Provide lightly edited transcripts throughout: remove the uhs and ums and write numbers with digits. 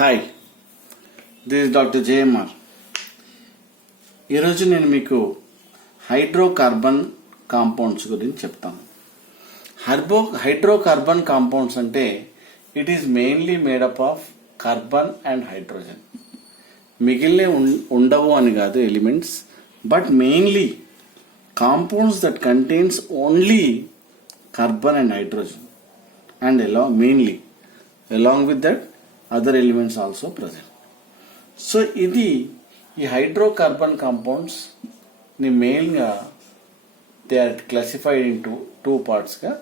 Hi, this is doctor JMR. ఈరోజు నేను మీకు హైడ్రోకార్బన్ కాంపౌండ్స్ గురించి చెప్తాను. హైడ్రోకార్బన్ కాంపౌండ్స్ అంటే it is mainly made up of carbon and hydrogen. మిగిలిన ఉండవు అని కాదు elements, but mainly compounds that contains only carbon and hydrogen, and along with that other elements also present. So ఇది ఈ hydrocarbon compounds ని main గా they are classified into two parts గా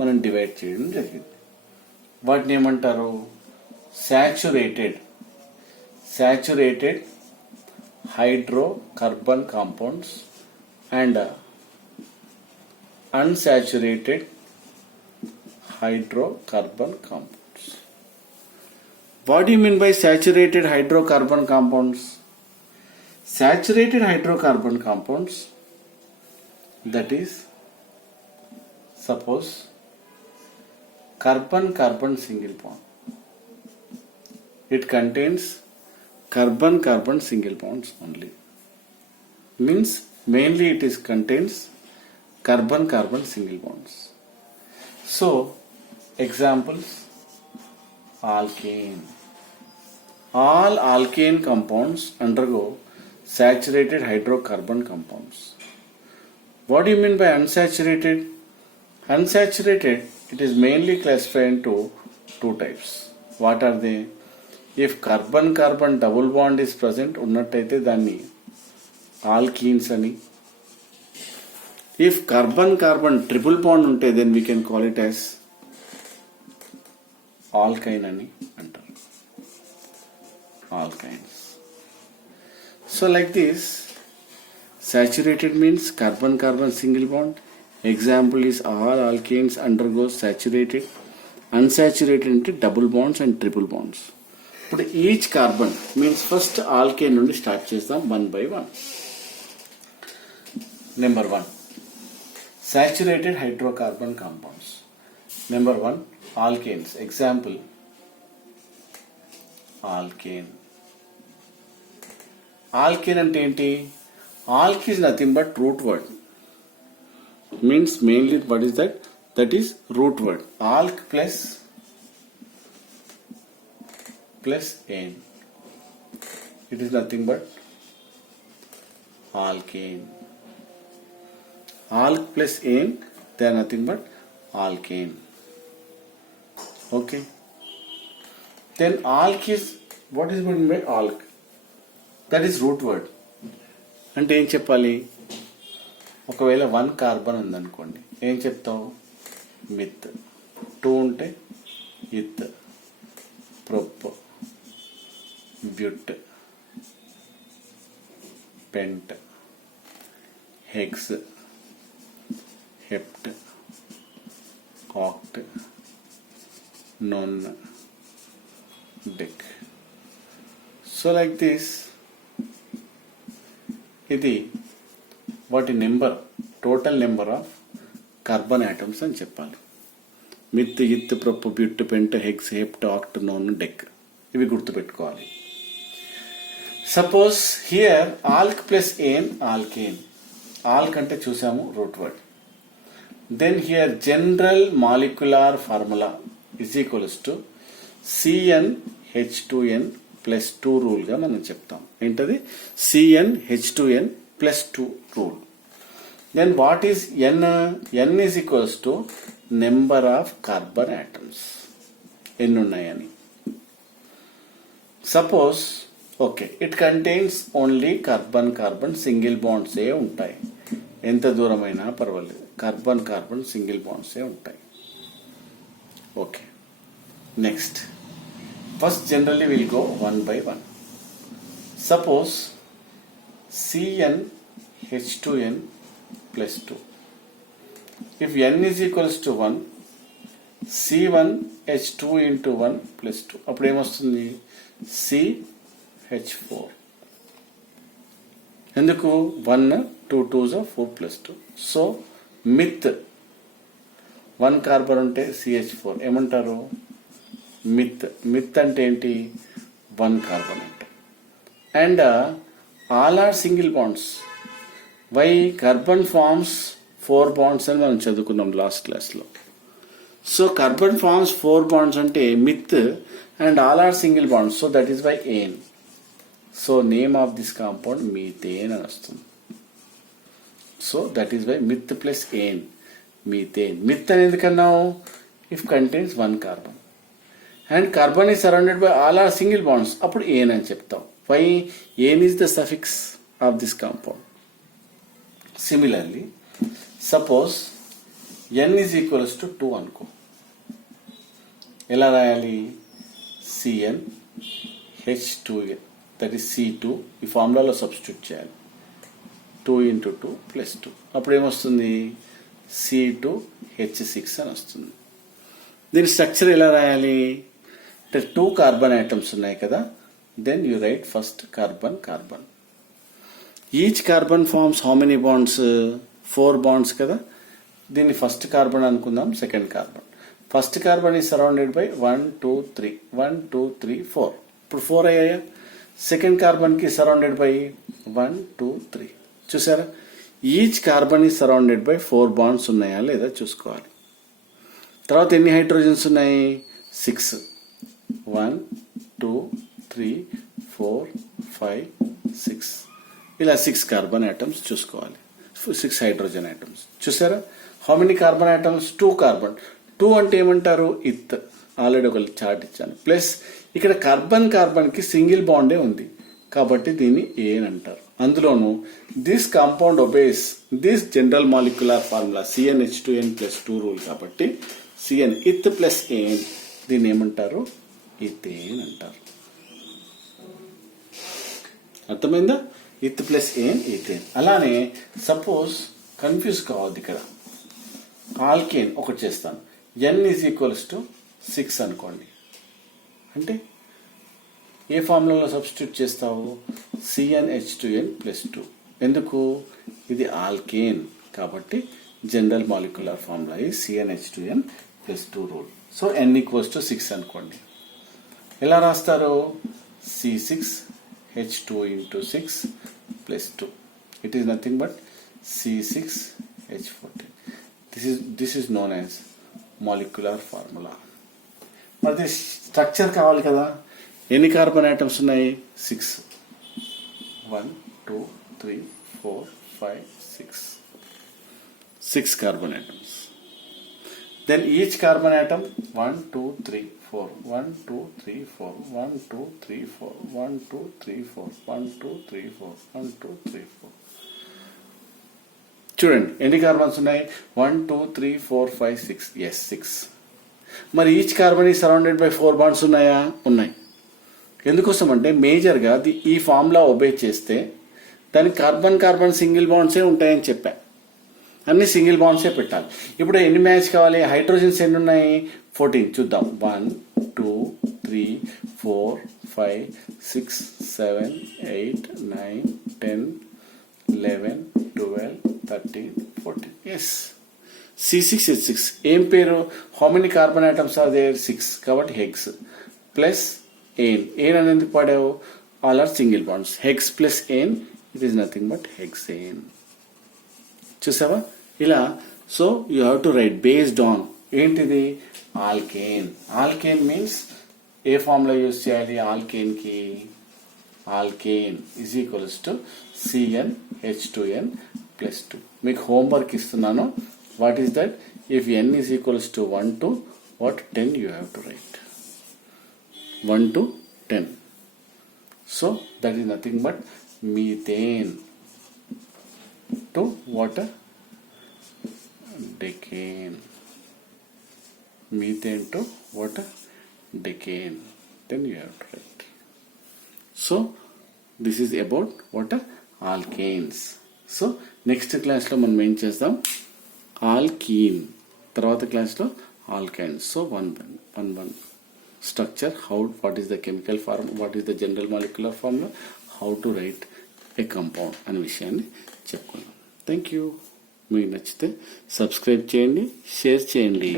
మనం డివైడ్ చేయడం జరిగింది. వాటిని ఏమంటారు? Saturated hydrocarbon compounds and unsaturated hydrocarbon compounds. What do you mean by saturated hydrocarbon compounds? Saturated hydrocarbon compounds, that is, suppose carbon single bond. It contains carbon single bonds only. Means mainly it is contains carbon single bonds. So examples: alkane. All alkane compounds undergo saturated hydrocarbon compounds. What do you mean by unsaturated? Unsaturated, it is mainly classified into two types. What are they? If carbon double bond is present ఉన్నట్టయితే దాన్ని alkenes అని. If carbon triple bond ఉంటే then we can call it as alkyne అని అంటారు. Alkynes. So like this, saturated means carbon single bond. Example is all alkanes undergo saturated. Unsaturated అంటే double bonds and triple bonds. ఇప్పుడు each carbon means first alkane నుండి స్టార్ట్ చేద్దాం one by one. Number 1, saturated hydrocarbon compounds. Number 1, alkanes. Example: alkane. Alkane అంటే ఏంటి? Alk is nothing but root word. Means mainly what is that? That is root word. Alk plus ane. It is nothing but alkane. Alk plus ane, they are nothing but alkane. Okay. Then alk is, what is meant by alk? That is root word. అంటే ఏం చెప్పాలి? ఒకవేళ 1 కార్బన్ ఉందనుకోండి, ఏం చెప్తావు? Meth. 2 ఉంటే eth, prop, but, pent, hex, hept, oct, non, dec. So like this, ఇది వాటి number, total number of carbon atoms అని చెప్పాలి. Meth, eth, prop, but, pent, hex, hept, oct, non, dec, ఇవి గుర్తుపెట్టుకోవాలి. Suppose here alk plus ane alkane. Alk అంటే చూసాము root word. Then here general molecular formula is equals to CnH2n plus 2 rule గా మనం చెప్తాం. ఏంటది? CnH2n plus 2 rule. Then what is N? N is equals to number of carbon atoms. ఎన్ని ఉన్నాయని. Suppose, okay, it contains only carbon single bonds ఏ ఉంటాయి. ఎంత దూరమైనా పర్వాలేదు, కార్బన్ సింగిల్ బాండ్స్ ఏ ఉంటాయి. Okay, next first generally will go 1 by 1. Suppose CnH2n plus 2. If n is equals to 1, C1H2 into 1 plus 2. అప్పుడు ఏమొస్తుంది? CH4. ఎందుకు? 1 2 2s 4 plus 2. సో మిత్ 1 కార్బన్ ఉంటే CH4 ఏమంటారు? మిత్. మిత్ అంటే ఏంటి? 1 carbon atom. And all are single bonds. Why? Carbon forms 4 bonds అని మనం చదువుకున్నాం లాస్ట్ క్లాస్లో. సో కార్బన్ ఫార్మ్స్ 4 bonds అంటే meth and all are single bonds. So that is by ane. So name of this compound methane అని వస్తుంది. So that is by meth plus ane, methane. Meth అని ఎందుకన్నావు? If contains 1 carbon. And carbon is surrounded by all are single bonds, అప్పుడు ane అని చెప్తాం. Why? Ane is the suffix of this compound. Similarly suppose n is equals to 2 అనుకో. ఎలా రాయాలి? Cn H2n, that is C2. ఈ ఫార్ములాలో సబ్స్టిట్యూట్ చేయాలి. 2 into 2 plus 2. అప్పుడు ఏమొస్తుంది? C2H6 అని వస్తుంది. దీని స్ట్రక్చర్ ఎలా రాయాలి? అంటే 2 కార్బన్ ఐటమ్స్ ఉన్నాయి కదా, then you write first carbon carbon. Each carbon forms how many bonds? 4 bonds కదా. దీన్ని ఫస్ట్ కార్బన్ అనుకుందాం, second carbon. First carbon is surrounded by 1 2 3 1 2 3 4. ఇప్పుడు 4 అయ్యాయా? సెకండ్ కార్బన్ కి సరౌండెడ్ బై 1 2 3. చూసారా? Each carbon is surrounded by 4 bonds ఉన్నాయా లేదా చూసుకోవాలి. తర్వాత ఎన్ని హైడ్రోజన్స్ ఉన్నాయి? 6. 1 2 3 4 5 6. ఇలా 6 కార్బన్ ఐటమ్స్ చూసుకోవాలి. 6 హైడ్రోజన్ ఐటమ్స్. చూసారా? How many carbon items? 2 కార్బన్. 2 అంటే ఏమంటారు? ఇత్. ఆల్రెడీ ఒక చార్ట్ ఇచ్చాను. ప్లస్ ఇక్కడ కార్బన్ కార్బన్ కి సింగిల్ బాండే ఉంది కాబట్టి దీన్ని ఏన్ అంటారు. అందులోను this compound obese this general molecular formula CnH2n plus 2 రూల్ కాబట్టి Cn ఇత్ ప్లస్ ఏన్, దీన్ని ఏమంటారు? ఇథేన్ అంటారు. అర్థమైందా? ఇత్ ప్లస్ ఏన్, ఇథేన్. అలానే సపోజ్ కన్ఫ్యూజ్ కావద్దు ఇక్కడ. ఆల్కేన్ ఒకటి చేస్తాను. n ఈజ్ ఈక్వల్స్ టు 6 అనుకోండి. అంటే ఏ ఫార్ములాలో సబ్స్టిట్యూట్ చేస్తావు? CnH2n plus 2. ఎందుకు? ఇది ఆల్కేన్ కాబట్టి జనరల్ మాలిక్యులర్ ఫార్ములా ఈ CnH2n plus 2 rule. So n equals to 6 అనుకోండి. ఎలా రాస్తారు? C6H2 into 6 plus 2. It is nothing but C6H14. This is known as molecular formula. మరి స్ట్రక్చర్ కావాలి కదా. ఎన్ని కార్బన్ ఐటమ్స్ ఉన్నాయి? 6. 1 2 3 4 5 6. 6 carbon atoms. Then each carbon atom 1 2 3 4 1 2 3 4 1 2 3 4 1 2 3 4 1 2 3 4 1 2 3 4. చూడండి ఎన్ని కార్బన్స్ ఉన్నాయి? 1 2 3 4 5 6. ఎస్ 6. మరి ఈచ్ కార్బన్ ఈ సరౌండెడ్ బై 4 bonds ఉన్నాయా? ఉన్నాయి. ఎందుకోసం అంటే మేజర్గా ఈ ఫార్ములా ఒబే చేస్తే దానికి కార్బన్ కార్బన్ సింగిల్ బాండ్సే ఉంటాయని చెప్పా. అన్ని సింగిల్ బాండ్సే పెట్టాలి. ఇప్పుడు ఎన్ని మ్యాచ్ కావాలి? హైడ్రోజన్స్ ఎన్ని ఉన్నాయి? 14. చూద్దాం. 1 2 3 4 5 6 7 8 9 10 11 12 13 14. Yes C6H6. ఏం పేరు? How many carbon atoms are there? 6 కాబట్టి హెక్స్ ప్లస్ ఏన్. ఏన్ అని ఎందుకు పడావు? All are single bonds. Hex plus ane, it is nothing but hexane. చూసావా? ఇలా. So you have to write based on ఏంటిది? Alkane. Alkane means ఏ formula use చేయాలి alkane కి? Alkane is equals to CnH2n plus 2. మీకు homework ఇస్తున్నాను. What is that? If n is equals to 1 to 10 you have to write 1 to 10. So that is nothing but methane to water decane. Methane to water decane. Then you have to write. So this is about water alkanes. So next క్లాస్లో మనం ఏం చేద్దాం? Alkene. తర్వాత క్లాస్లో alkynes. So one structure, what is the chemical form, what is the general molecular formula, how to write a compound అనే విషయాన్ని చెప్పుకున్నాం. Thank you. మీకు నచ్చితే సబ్స్క్రైబ్ చేయండి, షేర్ చేయండి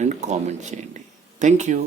అండ్ కామెంట్ చేయండి. Thank you.